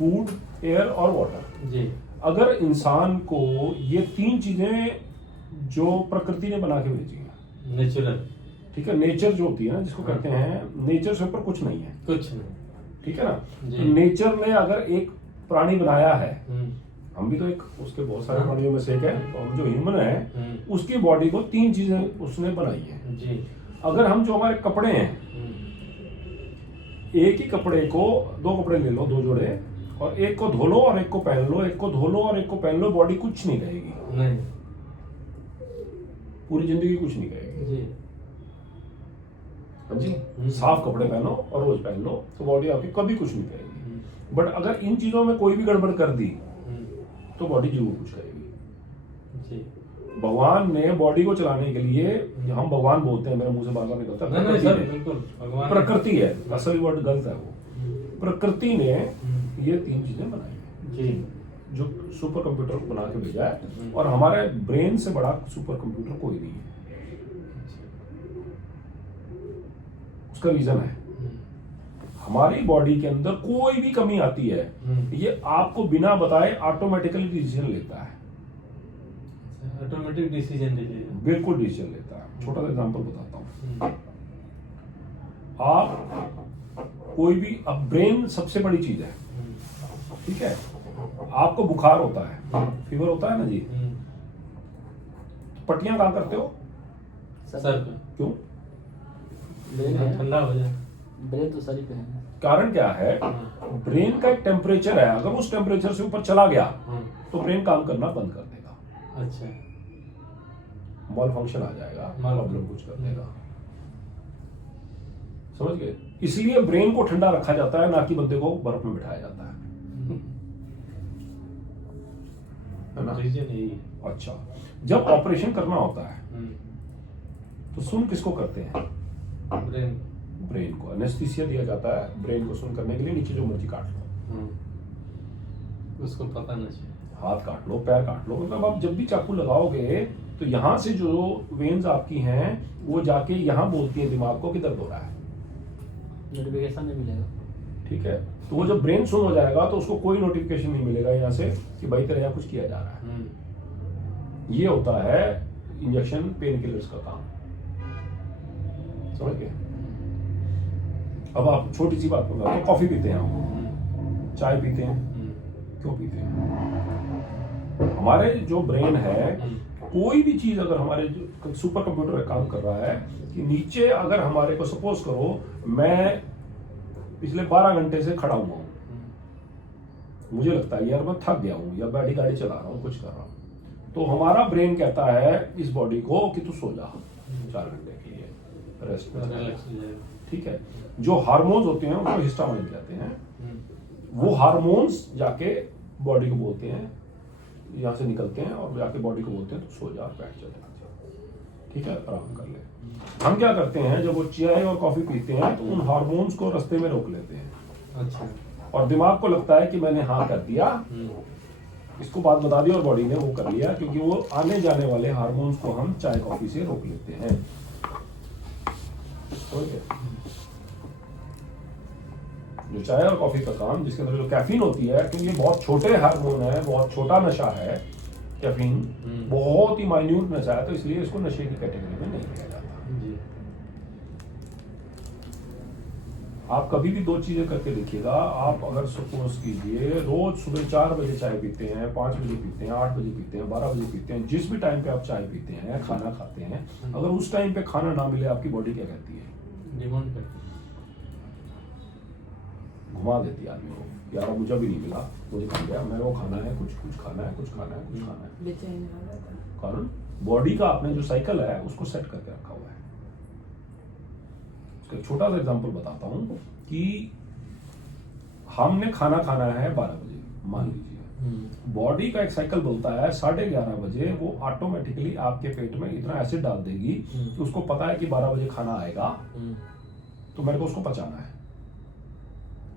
Food, air और water जी। अगर इंसान को ये 3 चीजें जो प्रकृति ने बना के भेजी है, नेचुरल, ठीक है, नेचर जो होती है ना जिसको कहते हैं, नेचर से ऊपर कुछ नहीं है, कुछ नहीं। ठीक है ना। जी। तो नेचर ने अगर एक प्राणी बनाया है, हम्म, हम भी तो एक उसके बहुत सारे हाँ। प्राणियों में से एक है, और जो ह्यूमन है हम्म, उसकी बॉडी को 3 चीजें उसने बनाई है। जी। अगर हम जो हमारे कपड़े हैं, एक ही कपड़े को 2 कपड़े ले लो, 2 जोड़े, और एक को धो लो और एक को पहन लो, एक को धो लो और एक को पहन लो, बॉडी कुछ नहीं कहेगी, नहीं। पूरी जिंदगी कुछ नहीं कहेगी। जी। हाँ जी, साफ कपड़े पहनो और रोज पहन लो तो बॉडी आपकी कभी कुछ नहीं कहेगी। बट अगर इन चीजों में कोई भी गड़बड़ कर दी तो बॉडी जरूर कुछ करेगी। जी। भगवान ने बॉडी को चलाने के लिए, हम भगवान बोलते हैं, मेरे मुंह से बार बार निकलता है, नहीं सर, प्रकृति ने, बिल्कुल भगवान। प्रकृति है, असली वर्ड गलत है वो, प्रकृति ने ये 3 चीजें बनाई है जी। जो सुपर कंप्यूटर को बना के भेजा है, और हमारे ब्रेन से बड़ा सुपर कंप्यूटर कोई नहीं है। उसका रीजन है, हमारी बॉडी के अंदर कोई भी कमी आती है, ये आपको बिना बताए ऑटोमेटिकली डिसीजन लेता है, ऑटोमेटिक डिसीजन ले लेगा। बिल्कुल डिसीजन लेता है। छोटा सा एग्जांपल बताता हूँ, आप कोई भी, अब ब्रेन सबसे बड़ी चीज है, ठीक है, आपको बुखार होता है, फीवर होता है ना जी, तो पट्टियां कहाँ करते हो? सर पे। क्यों? ब्रेन है, ठंडा हो जाए। ब्रेन तो सर पे है। कारण क्या है? ब्रेन का एक टेम्परेचर है, अगर उस टेम्परेचर से ऊपर चला गया तो ब्रेन काम करना बंद कर देगा, अच्छा। मॉल फंक्शन आ जाएगा, प्रॉब्लम कुछ कर देगा, समझ गए? इसलिए ब्रेन को ठंडा रखा जाता है, ना कि बंदे को बर्फ में बिठाया जाता है ना? रीजन यही है। अच्छा, जब ऑपरेशन करना होता है तो सुन किसको करते हैं? ब्रेन। ब्रेन को एनेस्थीसिया दिया जाता है, ब्रेन को सुन करने के लिए। नीचे जो मर्जी काट लो, उसको पता नहीं चाहिए, हाथ काट लो, पैर काट लो, मतलब आप जब भी चाकू लगाओगे तो यहाँ से जो वेन्स आपकी हैं वो जाके यहाँ बोलती है दिमाग को कि दर्द हो रहा है, नोटिफिकेशन नहीं मिलेगा, ठीक है। तो वो जब ब्रेन सुन हो जाएगा तो उसको कोई नोटिफिकेशन नहीं मिलेगा यहाँ से कि भाई तेरे यहाँ कुछ किया जा रहा है। ये होता है इंजेक्शन पेन किलर्स का काम, समझ गए? अब आप छोटी सी बात बताओ, तो कॉफी पीते हैं हम, चाय पीते हैं, क्यों पीते हैं? हमारे जो ब्रेन है, कोई भी चीज अगर हमारे जो सुपर कंप्यूटर काम कर रहा है कि नीचे अगर हमारे को सपोज करो मैं पिछले 12 घंटे से खड़ा हुआ हूं, मुझे लगता है यार मैं थक गया हूं या बैठी गाड़ी चला रहा हूं, कुछ कर रहा हूं, तो हमारा ब्रेन कहता है इस बॉडी को कि तू सो जा 4 घंटे के लिए, रेस्ट में चला जा, ठीक है। जो हार्मोन्स होते हैं उनको हिस्टामाइन कहते हैं, वो हार्मोन्स जाके बॉडी को बोलते हैं, यहाँ से निकलते हैं और जाके बॉडी को बोलते हैं तो सो जा, बैठ जा, ठीक है, आराम कर ले। हम क्या करते हैं, जब वो चाय और कॉफी पीते हैं तो उन हार्मोन्स को रास्ते में रोक लेते हैं, अच्छा, और दिमाग को लगता है कि मैंने हाँ कर दिया, इसको बात बता दी और बॉडी ने वो कर लिया, क्योंकि वो आने जाने वाले हार्मोन्स को हम चाय कॉफी से रोक लेते हैं, समझ गए? जो चाय और कॉफी का काम, जिसके अंदर जो कैफीन होती है, क्योंकि ये बहुत छोटे हार्मोन है, बहुत छोटा नशा है कैफीन, बहुत ही माइन्यूट नशा है, तो इसलिए इसको नशे की कैटेगरी में नहीं किया जाता जी। आप कभी भी 2 चीजें करके देखिएगा, आप अगर सपोज कीजिए रोज सुबह 4 बजे चाय पीते हैं, 5 बजे पीते हैं, 8 बजे पीते हैं, 12 बजे पीते हैं, जिस भी टाइम पे आप चाय पीते हैं, खाना खाते हैं, अगर उस टाइम पे खाना ना मिले, आपकी बॉडी क्या कहती है? डिमांड करती घुमा देती है आदमी को, यार मुझे भी नहीं मिला, मुझे खा गया, मैं वो खाना है, कुछ खाना है, कुछ खाना है, कुछ खाना है। बेचैन हो जाता है। कारण बॉडी का आपने जो साइकिल है उसको सेट करके रखा हुआ है। उसका एक छोटा सा एग्जांपल बताता हूं कि हमने खाना खाना है 12 बजे, मान लीजिए, बॉडी का एक साइकिल बोलता है 11:30 बजे वो ऑटोमेटिकली आपके पेट में इतना एसिड डाल देगी कि उसको पता है कि 12 बजे खाना आएगा, तो मेरे को उसको पचाना है,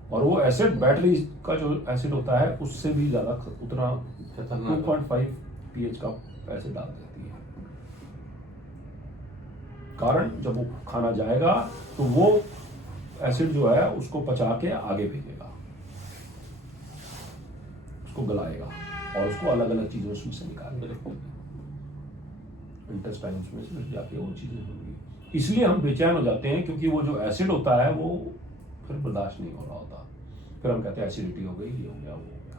और वो एसिड बैटरी का जो एसिड होता है उससे भी ज्यादा उतना 2.5 pH का एसिड डाल देती है। कारण जब वो खाना जाएगा तो वो एसिड जो है उसको पचा के आगे भेजेगा, उसको गलाएगा और उसको अलग अलग चीज़ें उसमें से निकालेगा, इंटेस्टाइन्स में से जाके वो चीज़ें होंगी। इसलिए हम बेचैन हो जाते हैं क्योंकि वो जो एसिड होता है वो फिर बर्दाश्त नहीं हो रहा होता, फिर हम कहते हैं एसिडिटी हो गई, ये हो गया, वो हो गया।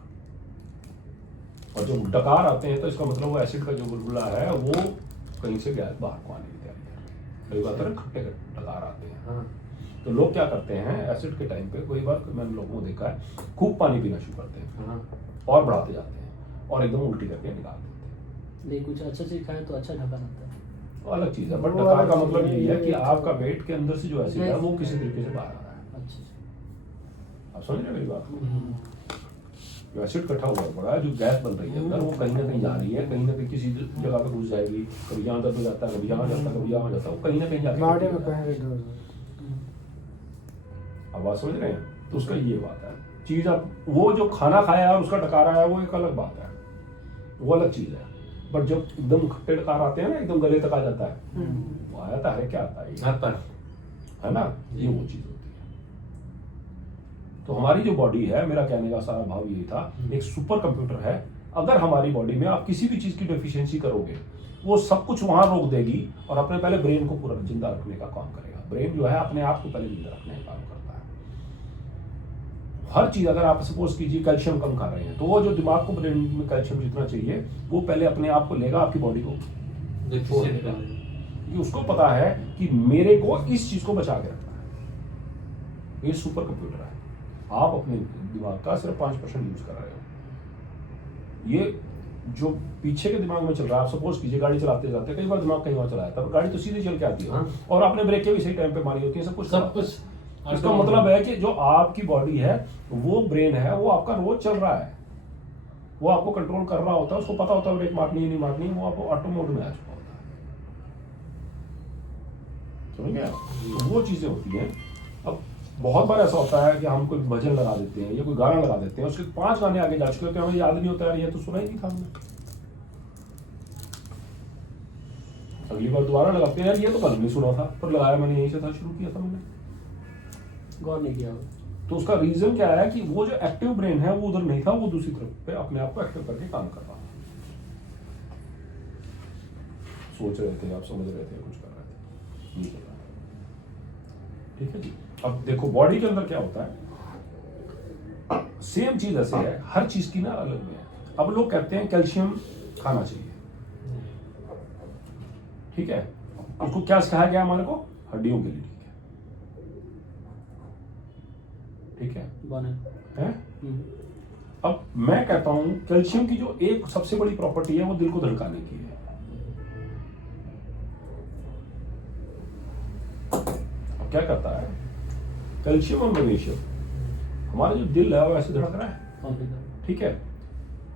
और जब डकार आते हैं तो इसका मतलब वो एसिड का जो बुलबुला है वो कहीं से गैस बाहर को आने की तैयारी कर रही है। कई बार खट्टे डकार आते हैं। हाँ। तो लोग क्या करते हैं एसिड के टाइम पे, कई बार मैंने लोगों को देखा है खूब पानी पीना शुरू करते हैं हाँ। और बढ़ाते जाते हैं और एकदम उल्टी करके निकाल देते हैं। लेकिन कुछ अच्छा चीज खाए तो अच्छा ढका रहता है। वो अलग चीज़ है, बट वो डकार अलग का चीज़ मतलब है, ये है कि ये आपका पेट के अंदर से जो एसिड है वो किसी तरीके से बाहर आ रहा है। अच्छा। आप समझ रहे हैं मेरी बात को? जो एसिड इकट्ठा हुआ पड़ा है, जो गैस बन रही है अंदर, वो कहीं ना कहीं जा रही है, कहीं ना कहीं किसी जगह पे घुस जाएगी, कभी यहाँ दर्द हो जाता है, कभी यहाँ जाता है, कभी यहाँ जाता है, वो कहीं ना कहीं जाके बॉडी में जाता है। कहीं भी अब बात समझ रहे हैं? तो उसका ये बात है चीज। अब वो जो खाना खाया है और उसका डकार आया वो एक अलग बात है, वो अलग चीज है। बट जब एकदम खट्टे डकार आते हैं ना, एकदम गले तक आ जाता है, वो आता है, क्या आता है ये? आता है ना, ये वो चीज होती है। तो हमारी जो बॉडी है, मेरा कहने का सारा भाव यही था, एक सुपर कंप्यूटर है। अगर हमारी बॉडी में आप किसी भी चीज की डेफिशिएंसी करोगे, वो सब कुछ वहां रोक देगी और अपने पहले ब्रेन को पूरा जिंदा रखने का काम करेगा। ब्रेन जो है अपने आप को पहले जिंदा रखने का काम करता है। हर चीज, अगर आप सपोज कीजिए कैल्शियम कम खा रहे हैं, तो वो जो दिमाग को ब्रेन में कैल्शियम जितना चाहिए वो पहले अपने आप को लेगा, आपकी बॉडी को डेफिशिएंट का। कि उसको पता है कि मेरे को इस चीज को बचा के रखना है। ये सुपर कंप्यूटर है। आप अपने दिमाग का सिर्फ 5% यूज कर रहे हो। ये जो पीछे के दिमाग में चल रहा है, आप सपोज कीजिए गाड़ी चलाते जाते कई बार दिमाग कहीं और चलाया था, गाड़ी तो सीधे चल के आती है हाँ। और आपने ब्रेकें भी सही टाइम पे मारी होती है, सब कुछ। इसका मतलब है कि जो आपकी बॉडी है, वो ब्रेन है, वो आपका रोज चल रहा है, वो आपको कंट्रोल कर रहा होता है, उसको पता होता है ब्रेक मारनी है नहीं मारनी, वो आपको ऑटो मोड में आ चुका होता है। समझ गए? तो वो चीजें होती हैं। अब बहुत बार ऐसा होता है कि हम कोई भजन लगा देते हैं या कोई गाना लगा देते हैं, उसके 5 गाने आगे जा चुके होते हैं, हमें याद नहीं होता है ये तो सुना ही नहीं था हमने। अगली बार दोबारा लगाते हैं, यार ये तो कल नहीं सुना था, पर लगाया मैंने यहीं से था, शुरू किया था मैंने, गौर नहीं किया होगा। तो उसका रीजन क्या है कि वो जो एक्टिव ब्रेन है वो उधर नहीं था, वो दूसरी तरफ पे अपने आप को एक्टिव करके काम कर रहा था। सोच रहे थे, आप समझ रहे थे, कुछ कर रहे थे, नहीं कर रहा था। ठीक है जी। अब देखो बॉडी के अंदर क्या होता है, सेम चीज ऐसे है, हर चीज की ना अलग में है। अब लोग कहते हैं कैल्शियम खाना चाहिए, ठीक है, उसको क्या सिखाया गया हमारे को? हड्डियों के लिए ठीक है बने। है? अब मैं कहता हूं कैल्शियम की जो एक सबसे बड़ी प्रॉपर्टी है वो दिल को धड़काने की है। अब क्या करता है कैल्शियम और मैग्नीशियम, हमारा जो दिल है वो ऐसे धड़क रहा है, ठीक है।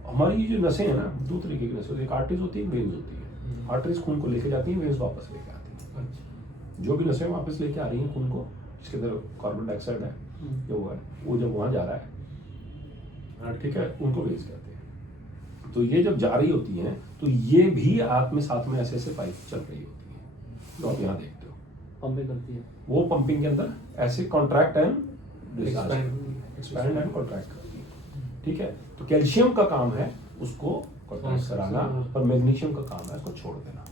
हमारी जो नसें हैं ना, 2 तरीके की नसें, एक आर्टरीज होती है, एक वेन्स होती है। आर्टरीज खून को लेके जाती है, वेन्स वापस लेके आती है। जो भी नसें वापस लेके आ रही हैं खून को, इसके अंदर कार्बन डाइऑक्साइड है, जो है वो जब वहां जा रहा है, ठीक है, उनको वेन्स कहते हैं। तो ये जब जा रही होती हैं तो ये भी हाथ में साथ में ऐसे ऐसे पाइप चल रही होती है, तो आप यहाँ देखते हो पंपिंग करती है। वो पंपिंग के अंदर ऐसे contract and expand and contract करती है, ठीक है। तो कैल्शियम का काम है उसको कॉन्ट्रैक्ट कराना और मैग्नीशियम का काम है उसको छोड़ देना।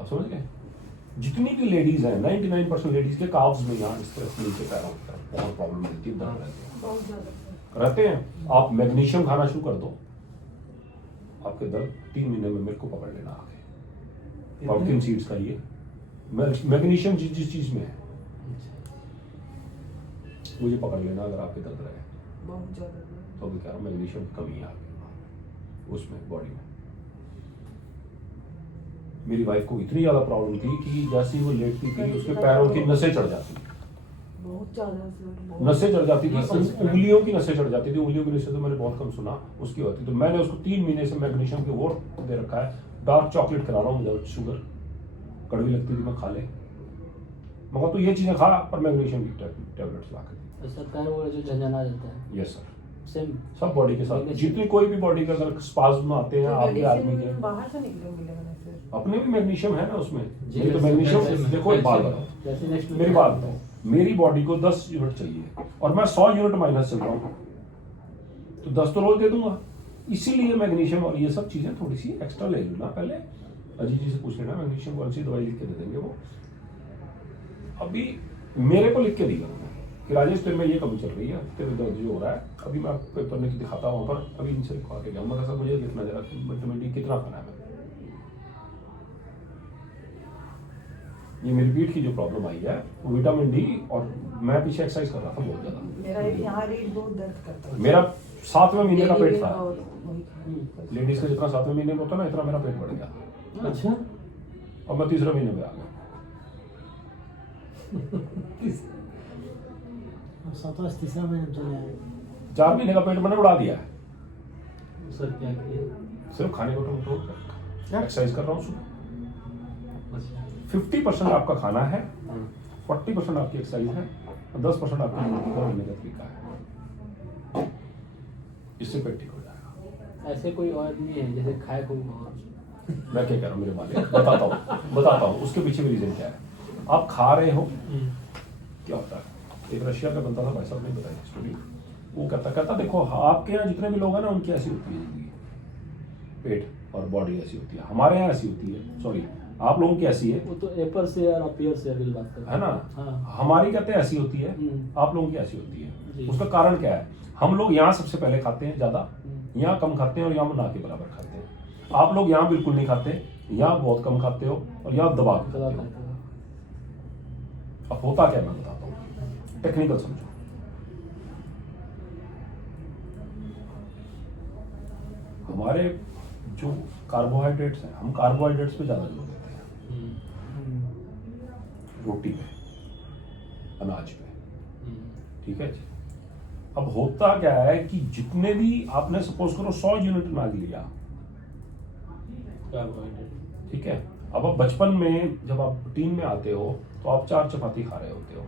आप समझ गए? जितनी भी लेडीज हैं, 99% लेडीज के काफ्स में यहाँ इस तरह से नीचे पैरों की तरफ बहुत प्रॉब्लम रहती है, दर्द रहते हैं। आप मैग्नीशियम खाना शुरू कर दो, आपके दर्द 3 महीने में मेरे को पकड़ लेना आगे। पंपकिन सीड्स खाइए, मैग्नीशियम जिस चीज में है मुझे पकड़ लेना, अगर आपके दर्द रहे तो अभी कह रहा हूँ मैग्नीशियम की कमी आ गई उसमें बॉडी में। मेरी वाइफ को इतनी ज्यादा प्रॉब्लम थी कि जैसे ही वो लेटती थी उसके पैरों की नसें चढ़ जाती थी, बहुत ज्यादा नसें चढ़ जाती थी, उंगलियों की नसें चढ़ जाती थी। उंगलियों की नसें तो मैंने बहुत कम सुना उसकी होती, तो मैंने उसको 3 महीने से मैग्नीशियम की वो दे रखा है। डार्क चॉकलेट खिला रहा हूँ, विदाउट शुगर, कड़वी लगती थी मैं खा ले, मगर तो ये चीजें खा पर मैग्नीशियम की टैबलेट्स ला के दी। ऐसा पैर वगैरह जो झंझना जाता है, यस सर, सेम सब बॉडी के साथ, जितनी कोई भी बॉडी के अगर स्पाज्म आते हैं आपके आदमी के, बाहर से निकले मिलेगा ना फिर। अपने भी मैग्नीशियम है ना उसमें। जी, मेरी तो जैसे मैग्नीशियम, कैल्शियम, देखो एक बात कैल्शियम। बताओ, जैसे नेक्स्ट मेरी बात बताओ, मेरी बॉडी को 10 यूनिट चाहिए और मैं 100 यूनिट माइनस चल रहा हूँ, तो 10 तो रोज दे दूंगा। इसीलिए मैग्नीशियम और ये सब चीजें थोड़ी सी एक्स्ट्रा ले लेना पहले, अजीत जी से पूछ लेना मैग्नीशियम कौन सी दवाई लिख के दे देंगे वो। अभी मेरे को लिख के दिया कि राजेश तेरे में ये कमी चल रही है, तेरे दर्द जो हो रहा है, अभी मैं आपको पेपर में दिखाता हूँ वहाँ पर, अभी इनसे लिखवा के गया। मैं सर मुझे लिखना जरा विटामिन डी कितना खाना है। ये मेरी पीठ की जो प्रॉब्लम आई है वो विटामिन डी, और मैं पीछे एक्सरसाइज कर रहा था बहुत ज्यादा। मेरा यहाँ रीढ़ बहुत दर्द करता है। मेरा 7वें महीने का पेट था, और वही खाया। लेडीज का जितना 7वें महीने में होता है ना, इतना मेरा पेट बढ़ गया। अच्छा और मैं 3रे महीने में आ गया। सातवां तीसरा महीने चले आए। 4 महीने का पेट मैंने उड़ा दिया है, सर क्या किया? सिर्फ खाने को कंट्रोल कर, एक्सरसाइज कर रहा हूँ सुबह। अच्छा 50% आपका खाना है, हाँ 40% आपकी एक्सरसाइज है, और 10% आपकी जिंदगी का रहने का तरीका है। इससे पेट ठीक हो जाएगा। ऐसे कोई और नहीं है जैसे खाए कोई और। मैं क्या कह रहा हूँ मेरे मालिक, बताता हूँ उसके पीछे भी रीजन क्या है। आप खा रहे हो, क्या होता है, एक रशिया का बनता था, भाई साहब ने बताया स्टोरी। वो कहता देखो आपके यहाँ जितने भी लोग हैं ना, उनकी ऐसी होती है जिंदगी, पेट और बॉडी ऐसी होती है। हमारे यहाँ ऐसी होती है, सॉरी आप लोगों की ऐसी है, वो तो एपर से और अपियर से अगली बात कर है ना। हाँ। हमारी कहते हैं ऐसी होती है, आप लोगों की ऐसी होती है। उसका कारण क्या है, हम लोग यहाँ सबसे पहले खाते हैं ज्यादा, यहाँ कम खाते हैं, और यहाँ ना के बराबर खाते हैं। आप लोग यहाँ बिल्कुल नहीं खाते, यहाँ बहुत कम खाते हो, और यहाँ दबा के खाते हो। अब होता क्या मैं बताता हूँ, टेक्निकल समझो। हमारे जो कार्बोहाइड्रेट्स हैं, हम कार्बोहाइड्रेट्स पे ज्यादा जोर देते हैं, रोटी पे, अनाज पे, ठीक है जी। अब होता क्या है कि जितने भी आपने सपोज करो 100 यूनिट अनाज लिया, कार्बोहाइड्रेट, ठीक है। अब आप बचपन में जब आप टीन में आते हो तो आप 4 चपाती खा रहे होते हो,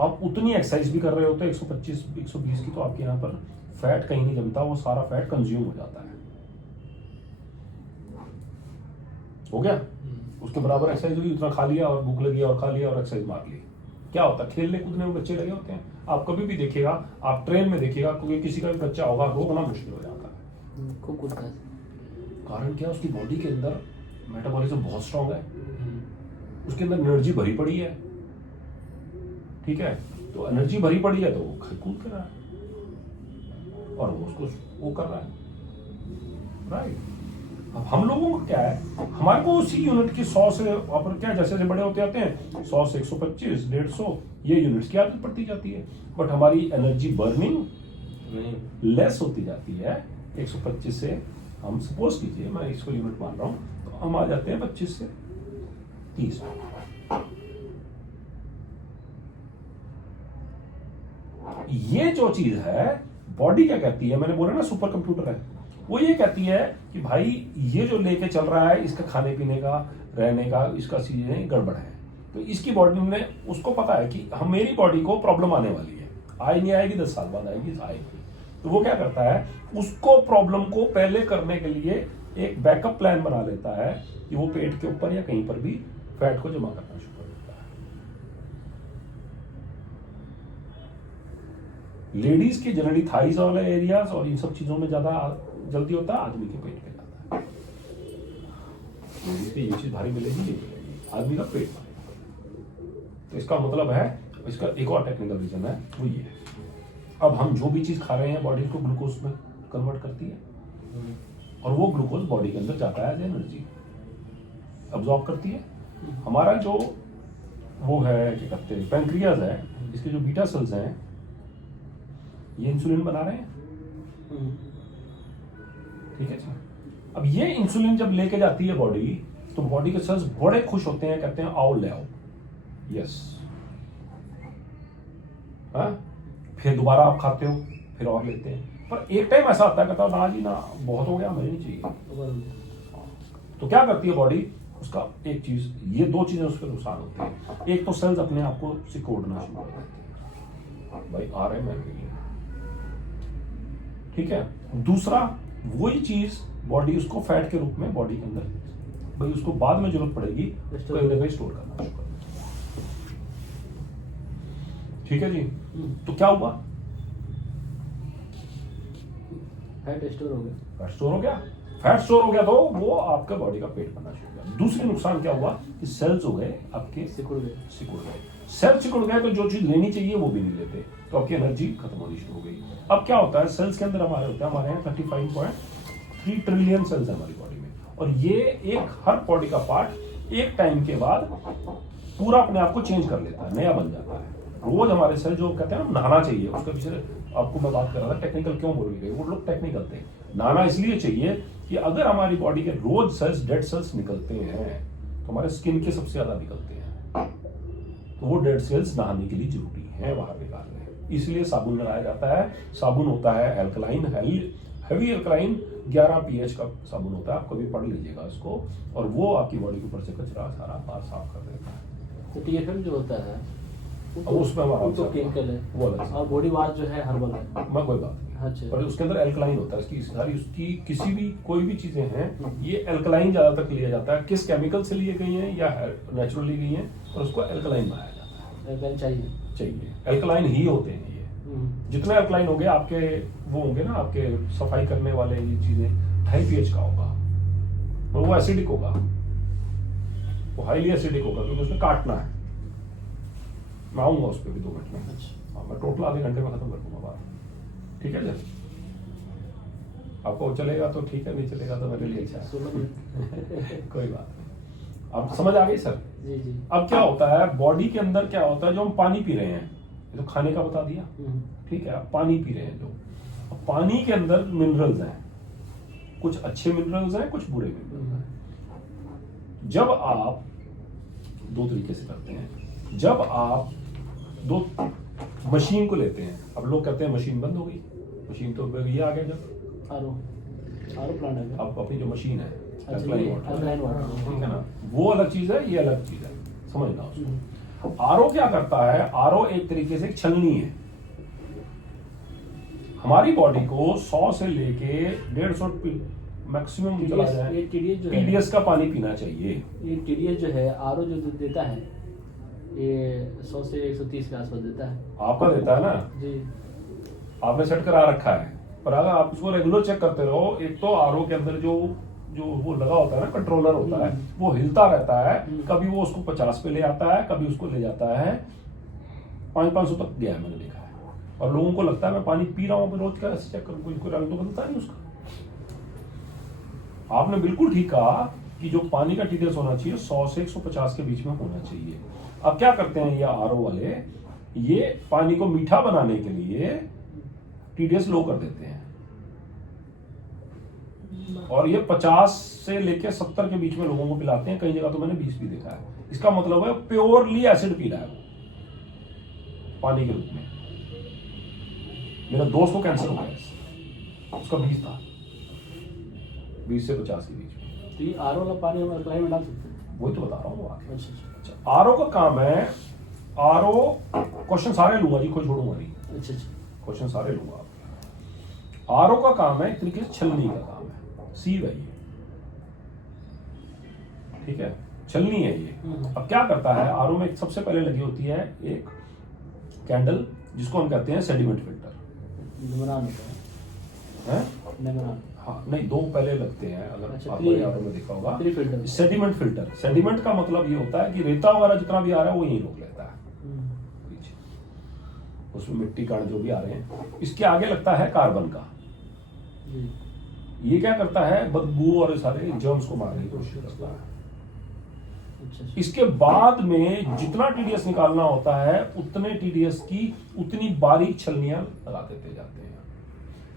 आप उतनी एक्सरसाइज भी कर रहे होते हो 125 120 की, तो आपके यहाँ पर फैट कहीं नहीं जमता, वो सारा फैट कंज्यूम हो जाता है। हो गया, उसके बराबर एक्सरसाइज हुई, उतना खा लिया और भूख लगी और खा लिया और एक्सरसाइज मार ली। क्या होता है, खेलने कूदने में बच्चे लगे होते हैं। आप कभी भी देखिएगा, आप ट्रेन में देखिएगा, क्योंकि किसी का भी बच्चा होगा रोकना मुश्किल हो जाता है। खूब कूदता है। कारण क्या, उसकी बॉडी के अंदर मेटाबॉलिज्म बहुत स्ट्रांग है, उसके अंदर एनर्जी भरी पड़ी है, ठीक है। तो एनर्जी भरी पड़ी है तो वो कूद कर रहा है और वो उसको वो कर रहा है, राइट। अब हम लोगों को क्या है, हमारे को उसी यूनिट की 100 से अपन क्या जैसे जैसे बड़े होते जाते हैं 100 से 125 150 ये यूनिट्स की आदत पड़ती जाती है, बट हमारी एनर्जी बर्निंग लेस होती जाती है। 125 से हम सपोज कीजिए, मैं इसको यूनिट मान रहा हूँ, तो हम आ जाते हैं 25 से 30। ये जो चीज है बॉडी क्या कहती है, मैंने बोला ना सुपर कंप्यूटर है, वो ये कहती है कि भाई ये जो लेके चल रहा है, इसका खाने पीने का, रहने का, इसका चीजें गड़बड़ है। तो इसकी बॉडी में उसको पता है कि हम मेरी बॉडी को प्रॉब्लम आने वाली है, आई नहीं आएगी 10 साल बाद आएगी, आएगी। तो वो क्या करता है, उसको प्रॉब्लम को पहले करने के लिए एक बैकअप प्लान बना लेता है कि वो पेट के ऊपर या कहीं पर भी फैट को जमा करना शुरू कर देता है। लेडीज के जनरली थाइज वाले एरियाज और इन सब चीजों में ज्यादा जल्दी होता है, आदमी के पेट पे जाता है। लेडीज पे ये चीज भारी मिलेगी, ये मिलेगी, आदमी का पेट भारी। तो इसका मतलब है, इसका एक और टेक्निकल रीजन है, वो ये है, अब हम जो भी चीज खा रहे हैं बॉडी को ग्लूकोज में कन्वर्ट करती है, और वो ग्लूकोज बॉडी के अंदर जाता है एज एनर्जी, अब्सॉर्ब करती है। हमारा जो वो है क्या कहते हैं पैंक्रियाज है, इसके जो बीटा सेल्स हैं ये इंसुलिन बना रहे हैं, ठीक है जी। अब ये इंसुलिन जब लेके जाती है बॉडी, तो बॉडी के सेल्स बड़े खुश होते हैं, कहते हैं आओ ले आओ, यस। हाँ, फिर दोबारा आप खाते हो, फिर और लेते हैं, पर एक टाइम ऐसा आता है कहता ना जी ना, बहुत हो गया, मुझे नहीं चाहिए। तो क्या करती है बॉडी, उसका एक चीज, ये 2 चीजें उसके नुकसान होती है। एक तो सेल्स अपने आप को सिकोड़ना शुरू कर देते हैं, भाई आ रहे हैं मेरे लिए, ठीक है। दूसरा वही चीज बॉडी उसको फैट के रूप में बॉडी के अंदर, भाई उसको बाद में जरूरत पड़ेगी कहीं ना कहीं स्टोर करना शुरू कर देते हैं, ठीक है जी। तो क्या हुआ, फैट स्टोर हो गया। फैट स्टोर हो गया। फैट स्टोर हो गया तो वो आपका बॉडी का पेट बनना शुरू हो गया। दूसरी नुकसान क्या हुआ कि सेल्स हो गए आपके सिकुड़ गए। सिकुड़ गए। सेल सिकुड़ गए तो जो चीज लेनी चाहिए वो भी नहीं लेते, तो आपकी एनर्जी खत्म होनी शुरू हो गई। अब क्या होता है, सेल्स के अंदर हमारे होता है, हमारे यहाँ 35.3 ट्रिलियन सेल्स है हमारी बॉडी में, और ये एक हर बॉडी का पार्ट एक टाइम के बाद पूरा अपने आप को चेंज कर लेता है, नया बन जाता है। रोज हमारे सेल जो कहते हैं ना नहाना चाहिए, उसके पीछे आपको मैं बात कर रहा था टेक्निकल क्यों बोल गए, वो लोग टेक्निकल थे। नहाना इसलिए चाहिए कि अगर हमारी बॉडी के रोज सेल्स, डेड सेल्स निकलते हैं तो हमारे स्किन के सबसे ज्यादा निकलते हैं, तो वो डेड सेल्स नहाने के लिए जरूरी है बाहर निकालने, इसलिए साबुन लगाया जाता है। साबुन होता है एल्कलाइन, हैवी एल्कलाइन 11 pH का साबुन होता है, आप कभी पढ़ लीजिएगा इसको, और वो आपकी बॉडी के ऊपर से कचरा सारा बाहर साफ कर देता है। तो TFM जो होता है अब उसमें हमारा तो केमिकल है, वो अलग से। और बॉडी वॉश जो है हर्बल है। मैं कोई बात नहीं, अच्छा। पर उसके अंदर एल्कलाइन होता है, इसकी सारी उसकी किसी भी कोई भी चीजें हैं, ये एल्कलाइन ज्यादातर लिया जाता है, किस केमिकल से लिए गई हैं या नेचुरली गई हैं, और उसको एल्कलाइन बनाया जाता है। एल्कलाइन चाहिए। एल्कलाइन ही होते हैं ये, जितने एल्कलाइन होंगे आपके वो होंगे ना, आपके सफाई करने वाले ये चीजें 2.5 pH का होगा, और वो एसिडिक होगा, वो हाईली एसिडिक होगा, क्योंकि उसमें काटना है। मैं आऊंगा उस पर भी 2 मिनट में। अच्छा। हाँ, मैं टोटल आधे घंटे में खत्म कर दूंगा बात, ठीक है जी? आपको चलेगा तो ठीक है, नहीं चलेगा तो मेरे लिए अच्छा है। 16 मिनट। कोई बात नहीं, अब समझ आ गई सर? जी जी। अब क्या होता है बॉडी के अंदर, क्या होता है जो हम पानी पी रहे हैं, ये तो खाने का बता दिया, ठीक है, आप पानी पी रहे हैं जो, अब पानी के अंदर मिनरल्स हैं, कुछ अच्छे मिनरल्स हैं, कुछ बुरे मिनरल्स हैं। जब आप 2 तरीके से करते हैं, जब आप 2 मशीन को लेते हैं, अब लोग कहते हैं मशीन बंद हो गई, मशीन तो ये आ गया जब आरो प्लांट है। अब अपनी जो मशीन है अच्छा, alkaline ये water, alkaline water। ठीक है ना, वो अलग चीज है, ये अलग चीज है, समझना उसको। आरओ क्या करता है, आरओ एक तरीके से एक छलनी है, हमारी बॉडी को 100 से लेके 150 मैक्सिमम चला जाए ये TDS जो है, TDS का पानी पीना चाहिए। ये TDS जो है आरो जो दूध देता है, ये 100 से 130 के आसपास देता है। आपका देता है ना, जी। आपने सेट करा रखा है, पर अगर आप उसको रेगुलर चेक करते रहो, एक तो आरओ के अंदर जो जो वो लगा होता है ना, कंट्रोलर होता है, वो हिलता रहता है, कभी वो उसको 50 पे ले आता है, कभी उसको ले जाता है 500 तक गया है, मैंने देखा है। और लोगों को लगता है मैं पानी पी रहा हूँ, रोज का ऐसे चेक करूँ, कोई रंग तो बदलता नहीं उसका। आपने बिल्कुल ठीक कहा कि जो पानी का TDS होना चाहिए 100 से 150 के बीच में होना चाहिए। अब क्या करते हैं ये आरओ वाले, ये पानी को मीठा बनाने के लिए TDS लो कर देते हैं, और ये 50 से लेके 70 के बीच में लोगों को पिलाते हैं, कई जगह तो मैंने 20 भी देखा है। इसका मतलब है प्योरली एसिड पी रहा है वो पानी के रूप में। मेरा दोस्त को कैंसर हो गया, उसका 20 था, 20 से 50 के बीच में। तो ये आरो वाला पानी हम अल्कलाइन में डाल सकते हैं। वही तो बता रहा हूँ आगे। अच्छा। आरओ का काम है, आरओ क्वेश्चन सारे लूंगा जी, कोई छोड़ूंगा नहीं, अच्छा। क्वेश्चन सारे लूंगा आपके। आरओ का काम है एक तरीके से छलनी का काम है, सीव है ये, ठीक है, छलनी है ये। अब क्या करता है आरओ में, सबसे पहले लगी होती है एक कैंडल, जिसको हम कहते हैं सेडिमेंट फिल्टर, निमरान होता है? है। निमरान। हाँ नहीं, 2 पहले लगते हैं, अगर अच्छा, आपने आरओ में देखा होगा। 3 फिल्टर। सेडिमेंट फिल्टर, सेडिमेंट का मतलब ये होता है कि रेता वगैरह जितना भी आ रहा है वो यहीं रोक लेता है पीछे, उसमें मिट्टी कण जो भी आ रहे हैं। इसके आगे लगता है कार्बन का, जी। ये क्या करता है, बदबू और सारे जर्म्स को मारने की कोशिश करता है। अच्छा। इसके बाद में जितना TDS निकालना होता है, उतने TDS की उतनी बारीक छलनियां लगा देते जाते हैं।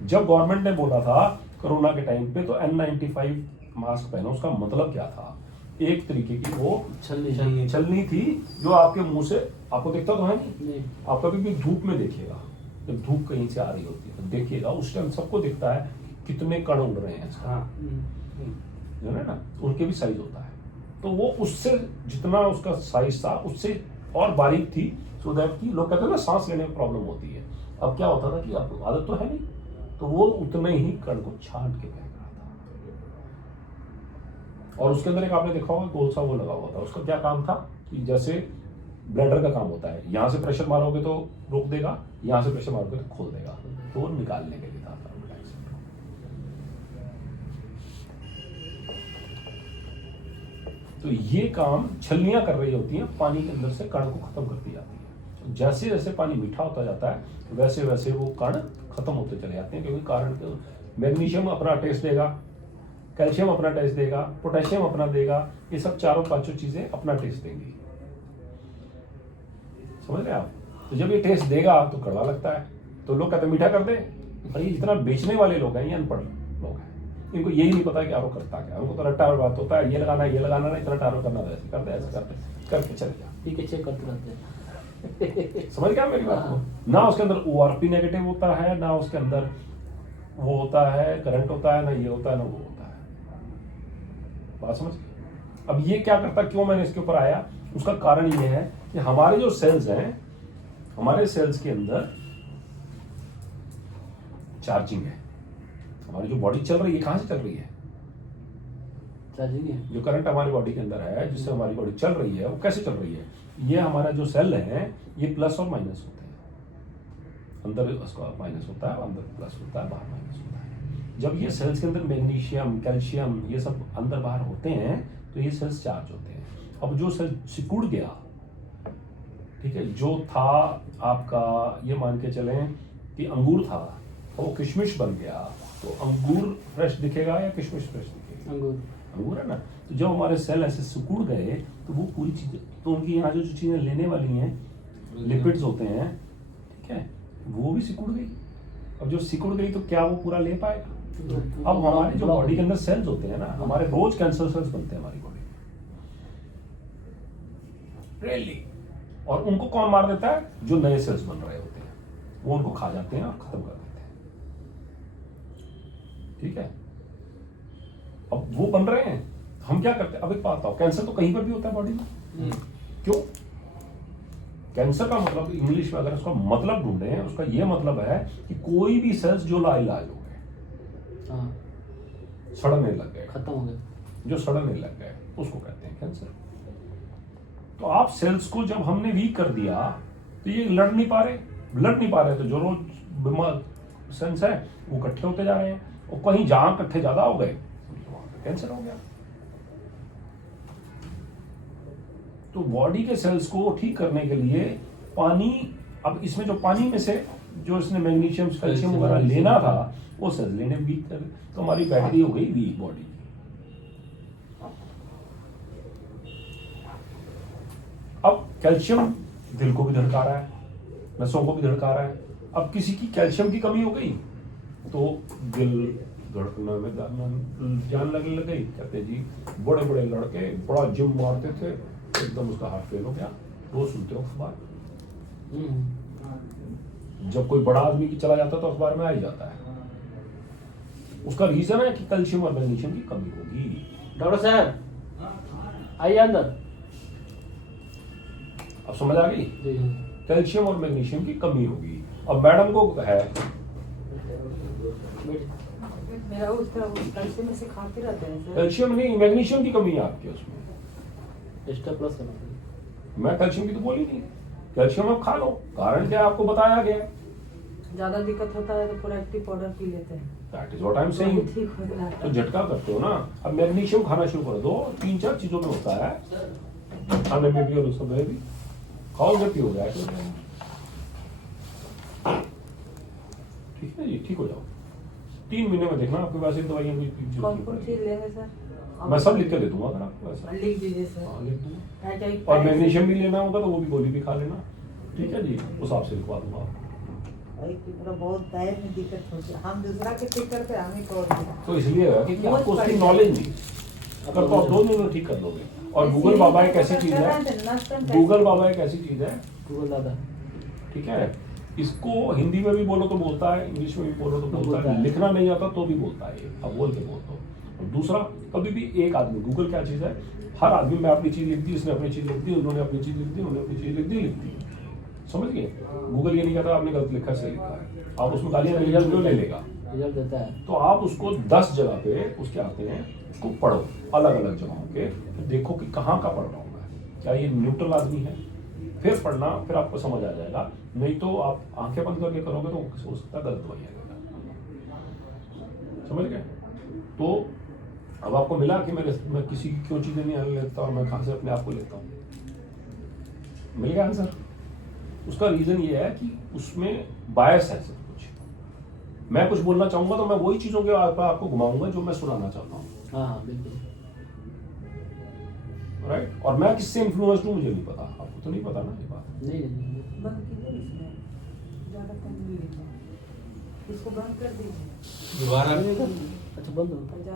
जब गवर्नमेंट ने बोला था कोरोना के टाइम पे, तो N95 मास्क पहनो, उसका मतलब क्या था, एक तरीके की वो छलनी थी, जो आपके मुंह से, आपको दिखता तो है नहीं, आप कभी भी धूप में देखिएगा, जब धूप कहीं से आ रही होती है तो देखिएगा, उस टाइम सबको दिखता है कितने कण उड़ रहे हैं इसका, जो है ना, उनके भी साइज होता है, तो वो उससे जितना उसका साइज था उससे और बारीक थी, सो दैट कि लोग कहते हैं ना सांस लेने में प्रॉब्लम होती है। अब क्या होता था कि आपको आदत तो है नहीं, तो वो उतने ही कण को छांट के फेंक रहा था, और उसके अंदर एक आपने देखा होगा गोल सा वो लगा हुआ था, उसका क्या काम था कि जैसे ब्लेडर का काम होता है, यहां से प्रेशर मारोगे तो रोक देगा, यहां से प्रेशर मारोगे तो खोल देगा, तो वो निकालने के लिए था कार्बन डाइऑक्साइड। तो ये काम छलनियां कर रही होती हैं, पानी के अंदर से कण को खत्म करती जाती है। जैसे जैसे पानी मीठा होता जाता है वैसे वैसे वो कण खत्म होते चले जाते हैं, क्योंकि कारण मैग्नीशियम अपना टेस्ट देगा, कैल्शियम अपना टेस्ट देगा, पोटेशियम अपना देगा, ये सब चारों पांचों चीजें अपना टेस्ट देंगी। समझ रहे आप? तो जब ये टेस्ट देगा तो कड़वा लगता है, तो लोग कहते हैं मीठा कर दे। और ये जितना बेचने वाले लोग हैं ये अनपढ़ लोग हैं, इनको यही नहीं पता कि आरो करता क्या। उनको तो रट्टा बात होता है, ये लगाना नहीं, इतना टारो करना था, ऐसे करते करके चले जा, ठीक है, चेक करते रहते हैं। समझ गया मेरी बात को? ना उसके अंदर ORP नेगेटिव होता है, ना उसके अंदर वो होता है करंट होता है, ना ये होता है ना वो होता है। बात समझ? अब ये क्या करता, क्यों मैंने इसके ऊपर आया, उसका कारण ये है कि हमारे जो सेल्स हैं, हमारे सेल्स के अंदर चार्जिंग है। हमारी जो बॉडी चल रही है कहां से चल रही है? चार्जिंग है। जो करंट हमारी बॉडी के अंदर है, जिससे हमारी बॉडी चल रही है, वो कैसे चल रही है? ये हमारा जो सेल है ये प्लस और माइनस होते हैं, अंदर उसका माइनस होता है, अंदर प्लस होता है, बाहर माइनस होता है। जब ये सेल्स के अंदर मैग्नीशियम, कैल्शियम ये सब अंदर बाहर होते हैं तो ये सेल्स चार्ज होते हैं। अब जो सेल सिकुड़ गया, ठीक है, जो था आपका, ये मान के चलें कि अंगूर था, वो किशमिश बन गया, तो अंगूर फ्रेश दिखेगा या किशमिश फ्रेश दिखेगा? अंगूर है ना। तो जब हमारे सेल ऐसे सिकुड़ गए तो वो पूरी चीजें, तो उनकी यहाँ जो चीजें लेने वाली हैं, लिपिड्स होते हैं, ठीक है, वो भी सिकुड़ गई। अब जो सिकुड़ गई तो क्या वो पूरा ले पाएगा? अब हमारे जो बॉडी के अंदर सेल्स होते हैं ना, हमारे रोज कैंसर सेल्स बनते हैं हमारी बॉडी में, रियली। और उनको कौन मार देता है? जो नए सेल्स बन रहे होते हैं, वो उनको खा जाते हैं और खत्म कर देते हैं, ठीक है। अब वो बन रहे हैं, हम क्या करते हैं? अब एक बात बताओ, कैंसर तो कहीं पर भी होता है बॉडी में, क्यों? कैंसर का मतलब इंग्लिश में अगर उसका मतलब ढूंढे, उसका ये मतलब है कि कोई भी सेल्स जो लाइलाज हो गए, हाँ, सड़ने लग गए, खत्म हो गए, जो सड़ने लग गए उसको कहते हैं कैंसर। तो आप सेल्स को जब हमने वीक कर दिया तो ये लड़ नहीं पा रहे, ब्लड नहीं पा रहे, तो जो रोज बीमार सेल्स है वो इकट्ठे होते जा रहे हैं, और कहीं जहां इकट्ठे ज्यादा हो गए कैंसर हो गया। तो बॉडी के सेल्स को ठीक करने के लिए पानी, अब इसमें जो पानी में से जो इसने मैग्नीशियम, कैल्शियम वगैरह लेना था वो सेल्स लेने वीक कर, तो हमारी बैटरी हो गई वीक बॉडी। अब कैल्शियम दिल को भी धड़का रहा है, नसों को भी धड़का रहा है। अब किसी की कैल्शियम की कमी हो गई तो दिल धड़कने में जान लगने लग गई। कहते जी बड़े बड़े लड़के बड़ा जिम मारते थे, एकदम उसका हार्ट फेल हो गया। रोज सुनते हो अखबार, जब कोई बड़ा आदमी की चला जाता तो अखबार में आ ही जाता है। उसका रीजन है कि कैल्शियम और मैग्नीशियम की कमी होगी। डॉक्टर साहब आइए अंदर। अब समझ आ गई? जी। कैल्शियम और मैग्नीशियम की कमी होगी। अब मैडम को है, मेरा उसका कैल्शियम में से खाते रहते हैं सर। कैल्शियम नहीं, मैग्नीशियम की कमी है आपके उसमें। एक्स्ट्रा प्लस करना चाहिए। मैं कैल्शियम की तो बोली नहीं, कैल्शियम आप खा लो, कारण क्या है आपको बताया गया। ज्यादा दिक्कत होता है तो प्रोएक्टिव पाउडर पी लेते हैं, that is what I am saying. ठीक हो जाता तो है। झटका करते हो ना। अब मैग्नीशियम खाना शुरू कर दो, 3-4 चीजों में होता है, खाने में भी और उसमें भी खाओगे पियोगे, ठीक है जी, ठीक हो जाओ। 3 महीने में देखना आपके पास इन दवाइयां की कौन कौन चीज लेंगे सर? मैं सब लिख के दे दूंगा अगर आपको ऐसा। लिख दीजिए सर। हाँ, लिख दूंगा। क्या क्या और मैग्नीशियम भी लेना होगा तो वो भी गोली भी खा लेना, ठीक है जी, उस हिसाब से लिखवा दूंगा। भाई कि पूरा बहुत पैर में दिक्कत होती है, हम दूसरा के ठीक करते हैं, हम ही तोड़ देते तो इसलिए है कि बहुत आपको उसकी परेशान। नॉलेज नहीं, अगर तो आप 2 दिन में ठीक कर लोगे। और गूगल बाबा एक ऐसी चीज है, गूगल बाबा एक ऐसी चीज है, गूगल दादा। ठीक है, इसको हिंदी में भी बोलो तो बोलता है, इंग्लिश में भी बोलो तो बोलता बोलता है, है। लिखना नहीं आता तो भी बोलता है, ये अब बोल के बोल दो। और दूसरा, कभी भी एक आदमी, गूगल क्या चीज है, हर आदमी में अपनी चीज लिख दी, उसने अपनी चीज लिख दी, उन्होंने अपनी चीज लिख दी, उन्होंने अपनी चीज लिख दी, समझ गए? गूगल ये नहीं कहता आपने गलत लिखा, सही लिखा है, आप उसमें गालियां ले लेगा। रिजल्ट देता है। तो आप उसको 10 जगह पे उसके आते हैं, उसको पढ़ो अलग अलग जगहों के, तो देखो कि कहाँ का पढ़ रहा हूँ मैं, क्या ये न्यूट्रल आदमी है, फिर पढ़ना, फिर आपको समझ आ जाएगा। नहीं तो आप आंखें बंद करके करोगे तो हो सकता है गलत दवाइयाँ लेगा, समझ गए? तो अब आपको मिला कि मैं किसी की क्यों चीजें नहीं लेता और मैं कहाँ से अपने आप को लेता हूँ? मिल गया आंसर? उसका रीजन ये है कि उसमें बायस है सब कुछ। मैं कुछ बोलना चाहूंगा तो मैं वही चीजों के आपको घुमाऊंगा जो मैं सुनाना चाहता हूँ, हाँ हाँ बिल्कुल। राइट? और मैं किससे इन्फ्लुएंस्ड हूँ मुझे नहीं पता, आपको तो नहीं पता ना ये बात। नहीं नहीं बंद कीजिए इसमें, ज़्यादा टाइम नहीं लेना, इसको बंद कर दीजिए। दोबारा अच्छा बंद हो। ज़्यादा